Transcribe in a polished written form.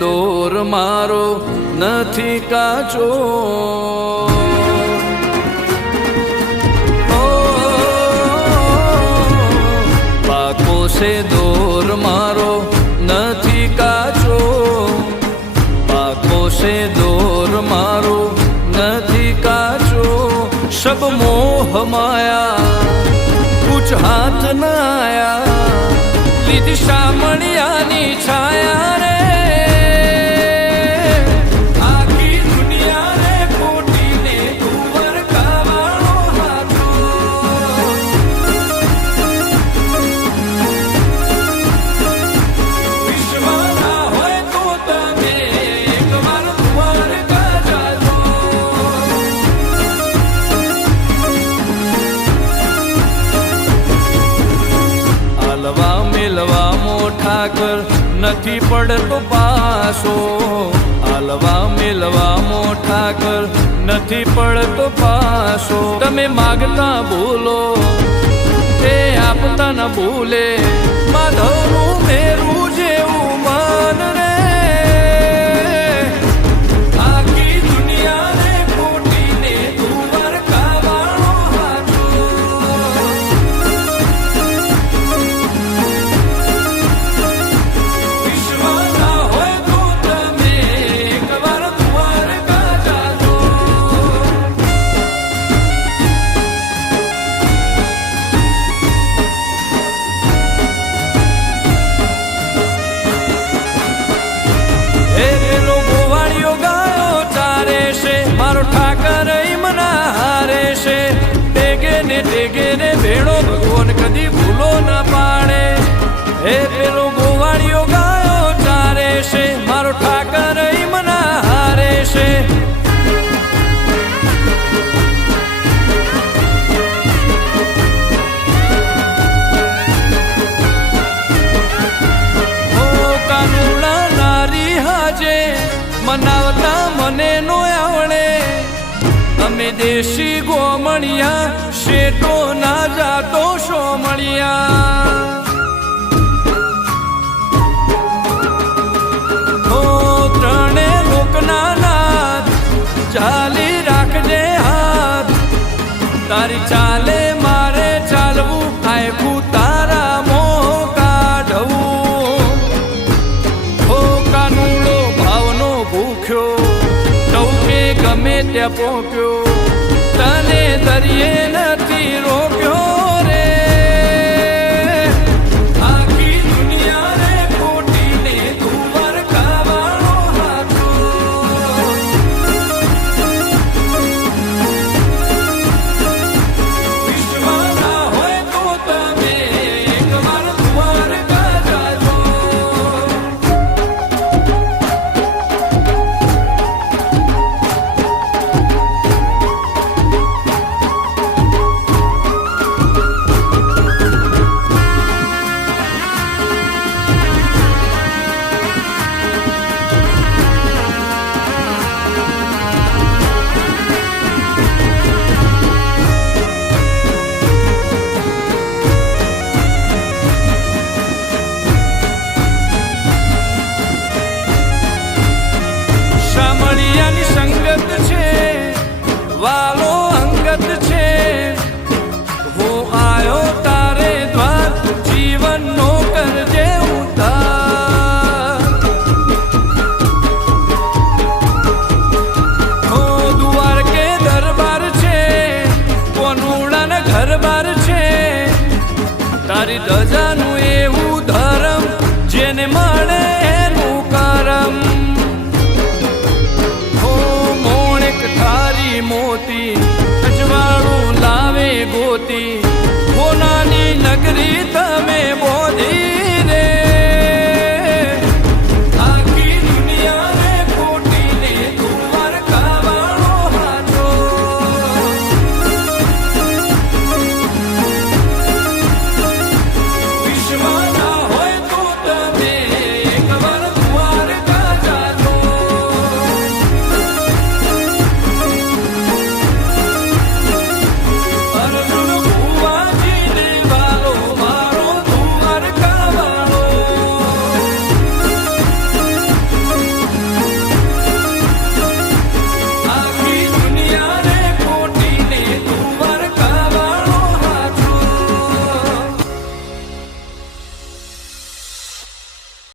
દોર મારો નથી કાચો, પાકો છે દોર મારો નથી કાચો, પાકો છે દોર મારો નથી કાચો। सब मोह माया कुछ हाथ न आया, લીધી શામળિયાની છાયા રે, આખી દુનિયા રે ખોટીને કુંવર કાવાળો હાથો। વિશ્વના હોય તો તમે એકવાર દ્વારકા જાજો। આલવા મેલવા મોઠાકર નથી પડતો પાસો, આલવા મેલવા મોઠાકર નથી પડતો પાસો। તમે માગતા ભૂલો તે આપતા ન ભૂલે, માધવનું મેરું જેવું મન રે, આખી દુનિયા રે ખોટીને કુંવર કાવાળો હાથો। વિશ્વના હોય તો તમે એકવાર દ્વારકા જાજો। હે પેલો ગોવાળિયો ગાયો ચારે છે, મારો ઠાકર મના હારે છે, ટેગે ને ભેળો ભગવાન કદી ભૂલો ન પાડે। હે પેલો ગોવાળિયો ગાયો ચારે છે, મારો ઠાકર મના હારે છે। કાનુડા નારી હાજે મનાવતા મને નો આવડે, અમે દેશી ગોમણિયા શેટો ના જાતો શોમણિયા। ઓ ત્રણે લોકના નાથ ચાલી રાખજે હાથ, તારી ચાલે મારે ચાલવું, આયખું તારા મોહ કાઢવું। ઓ કાનુડો ભાવનો ભૂખ્યો ટૌકે ગમે ત્યાં પોક્યો, તને દરિયે નથી રોક્યો રે, આખી દુનિયા રે ખોટીને કુંવર કાવાળો હાથો। વિશ્વના હોય તો તમે એકવાર દ્વારકા જાજો। શામળિયાની સંગત છે, વાલો અંગત છે, હું આયો તારે દ્વાર, જીવનનો કરજે ઉદ્ધાર। હો દ્વાર કે દરબાર છે, કોનુડાના ઘર બાર છે, તારી ધજાનું એવું ધર્મ જેને મળે એનું કરમ। ઠારી મોતી અજવાળું લાવે ગોતી, કોનાની નગરી